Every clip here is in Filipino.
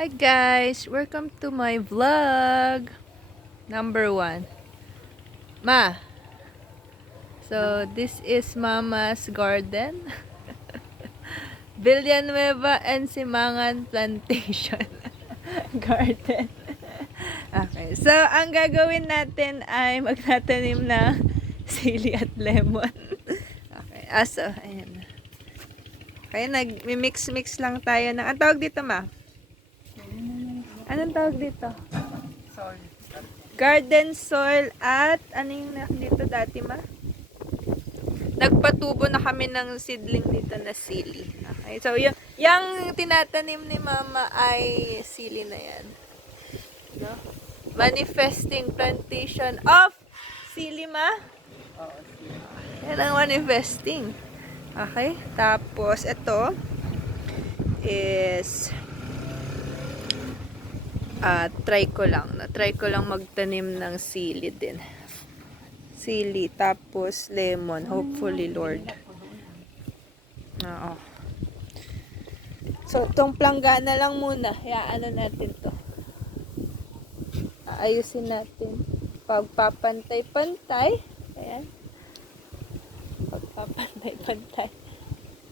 Hi guys! Welcome to my vlog! Number 1. Ma! So, this is Mama's garden. Villanueva and Simangan Plantation Garden. Okay. So, ang gagawin natin ay magtatanim ng sili at lemon. Okay. So, ayan. Okay, nag-mix-mix lang tayo ng... Ang tawag dito, Ma? Anong tawag dito? Soil. Garden soil at ano yung dito dati, Ma? Nagpatubo na kami ng seedling dito na sili. Okay, so yung tinatanim ni Mama ay sili na yan. No? Manifesting plantation of sili, Ma? Oo. Yan ang manifesting. Okay, tapos ito is try ko lang magtanim ng sili din. Sili, tapos lemon, hopefully, Lord. Oo. So, itong planggana lang muna. Ano natin to. Aayusin natin. Pagpapantay-pantay. Ayan. Pagpapantay-pantay.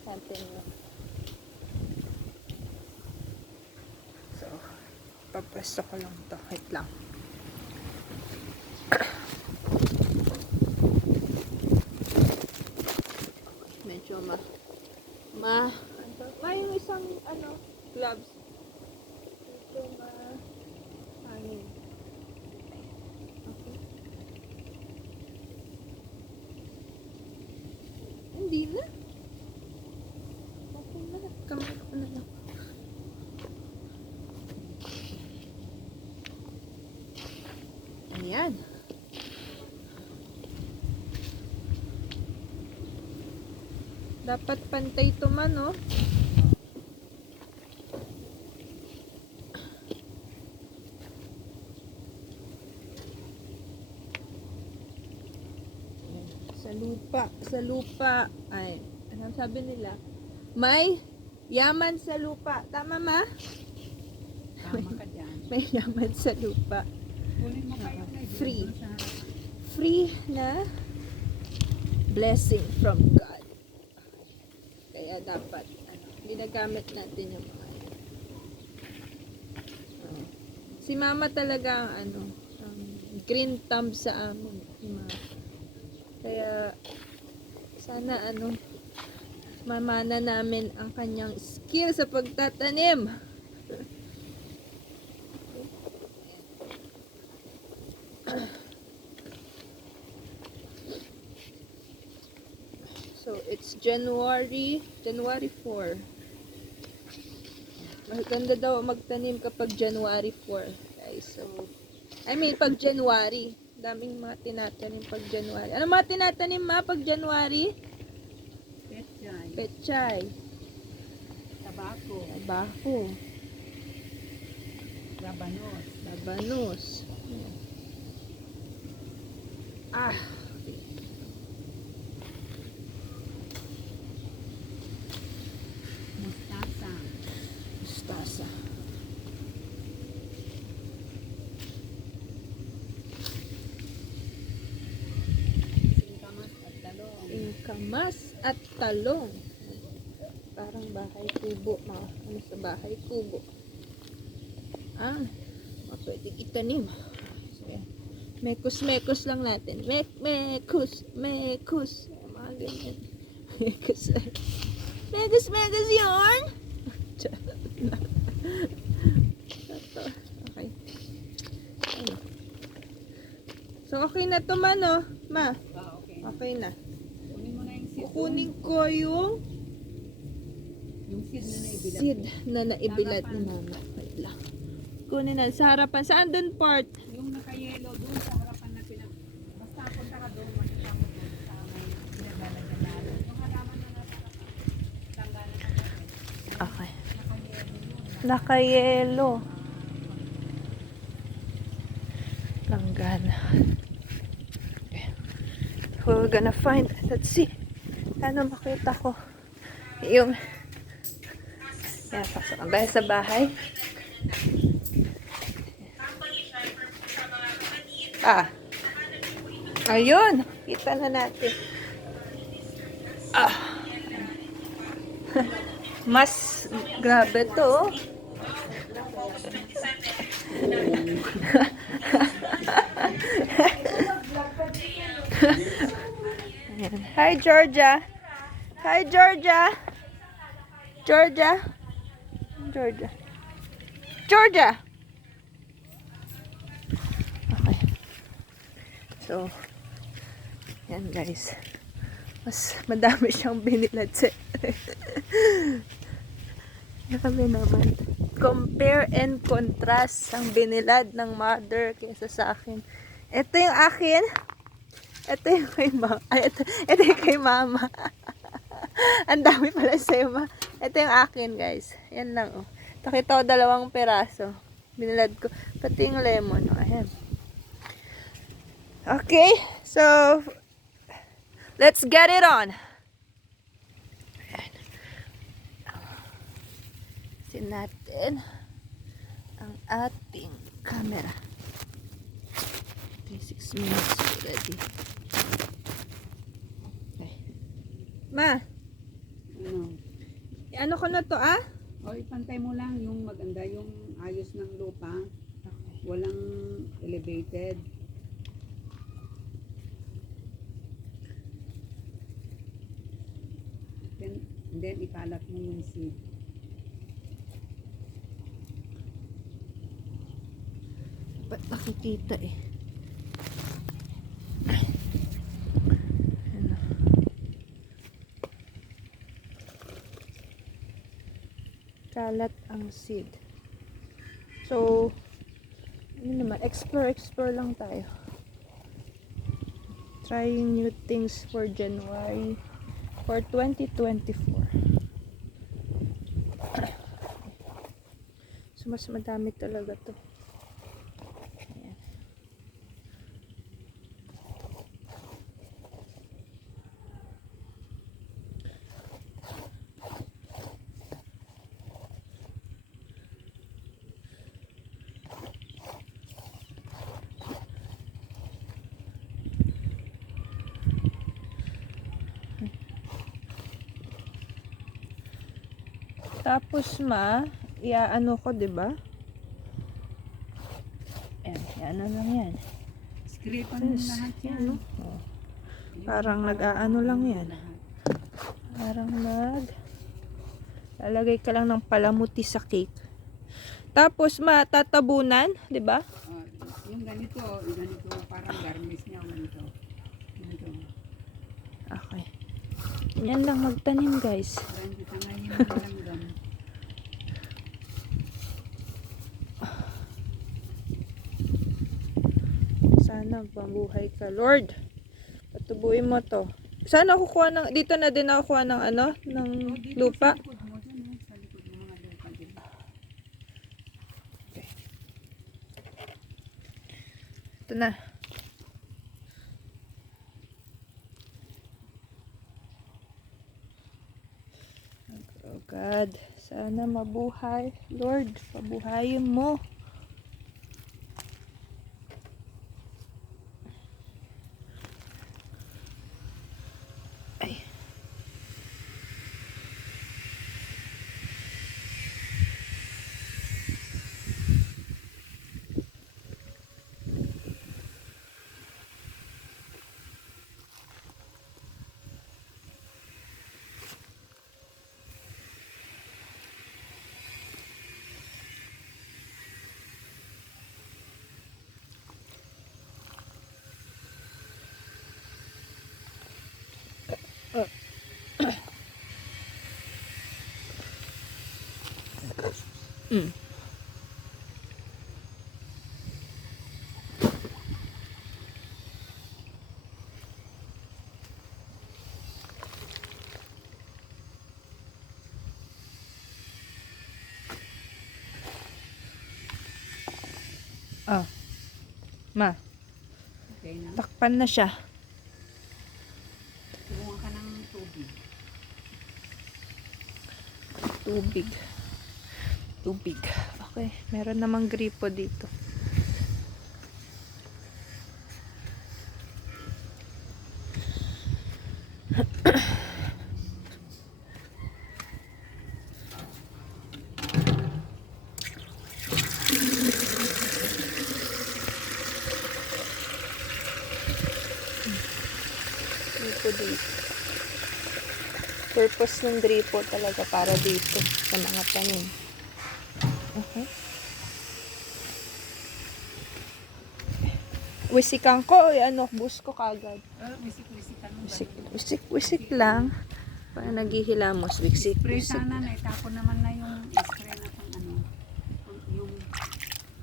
Natin yun. So, papasto ko lang to. Wait lang. Medyo yung isang gloves. Medyo hangin. Okay. Hindi na. Okay na. Kamay ko na lang. Ayan. Dapat pantay ito man, no? Sa lupa, ay, anong sabi nila? May yaman sa lupa. Tama, Ma? Tama ka dyan. May yaman sa lupa. Kunin mo kayo na Free. Free na blessing from God. Kaya dapat, ginagamit natin yung mga si Mama talaga ang green thumb sa amin. Kaya sana mamana namin ang kanyang skill sa pagtatanim. So it's January 4. Maganda daw magtanim kapag January 4, guys. So pag January, daming mga tinatanim pag January. Ano mga tinatanim, Ma, pag January? Petchay. Petchay. Tabako. Labanos. Mustasa. Singkamas at talong. Parang bahay kubo, mga sa bahay kubo. Pwedeng itanim. So, mekos lang natin. Mekos. Mga ganyan. Mekos yarn. Okay. So, okay na to, Ma, no? Ma? Okay na. Kunin mo na yung seed. Kukunin ko yung seed na naibilad. seed na naibilad ni Mama. Wait lang. Kunin na sa harapan. Saan dun, part? Yung naka-yellow doon sa harapan na basta punta ka doon, makita mo doon sa may pinaglalagyan natin. Yung halaman na nasa harapan. Tanggalan ka natin. Okay. Naka-yellow yun. Naka-yellow. Langgana. Okay. We're gonna find, let's see. Ano makita ko? Yung, yan, pasok ang dahil sa bahay. Ah. Ayun. Kita na natin. Ah. Mas grabe to. Oh. Ayan. Hi, Georgia. Hi, Georgia. Georgia. Georgia. Georgia. Okay. So, yan guys. Mas madami siyang binilad sa Grabe naman. Compare and contrast ang binilad ng mother kaysa sa akin. Ito yung akin. Ito yung kay mama. Ay, ito yung kay mama. Ang dami pala sa'yo, ma. Ito yung akin, guys. Yan lang, oh. Nakita ko 2 peraso. Binilad ko. Pati yung lemon. Oh, ayan. Okay. So, let's get it on. Ayan. Sin natin ang ating camera. 6 minutes already. Okay. Ma, Ano? ano ko na to, ah? O, ipantay mo lang yung maganda, yung ayos ng lupa. Walang elevated. Then ikalat mo yung seed. Ba't nakikita eh? Ano? Kalat ang seed. So, ano naman, explore lang tayo. Trying new things for January, for 2024. So, mas madami talaga to. Ayan. Tapos iaano ko, 'di ba? Yan lang yan. Scrapan mo lahat yan. Ano? Oh. Parang nag-aano lang yan. Parang lalagay ka lang ng palamuti sa cake. Tapos tatabunan, 'di ba? Yung ganito, parang garnish niya, ganito. Ganito. Okay. Yan lang magtanim, guys. Parang tangayin mo lang doon. Sana mabuhay ka, Lord. Patubuin mo to. Sana kukuha ng dito na din ako kuha ng ng lupa. Sa likod mo, dyan, sa likod mo mga lupa din. Ito na. Oh God, sana mabuhay. Lord, pabuhayin mo. Ay. Mm. Oh. Ma, Okay na. takpan na siya. Kumuha ka ng tubig. Tubig. Tubig. Okay, meron namang gripo dito. Gripo dito. Purpose ng gripo talaga para dito sa mga tanim. Okay. Wisikan ko, ano, bus ko kagad. Wisik-wisik ka nung Wisik lang. Para naghihilamos, wisik. spray sana na itapon naman na yung spray na pang ano. Yung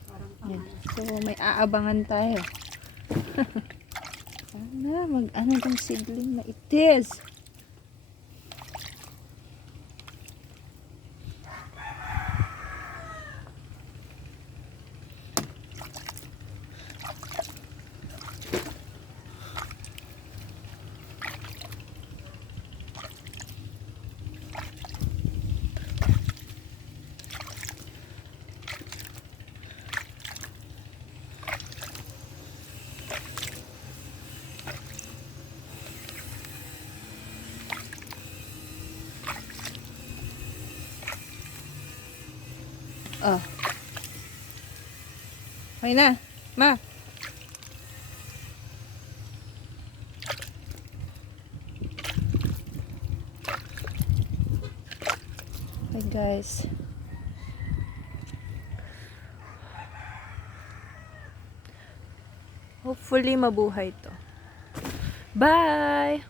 parang pang Yan. ano. So, may aabangan tayo. Sana, mag-ano tong seedling na itis. Oh. Okay na. Ma. Okay, guys. Hopefully, mabuhay to. Bye!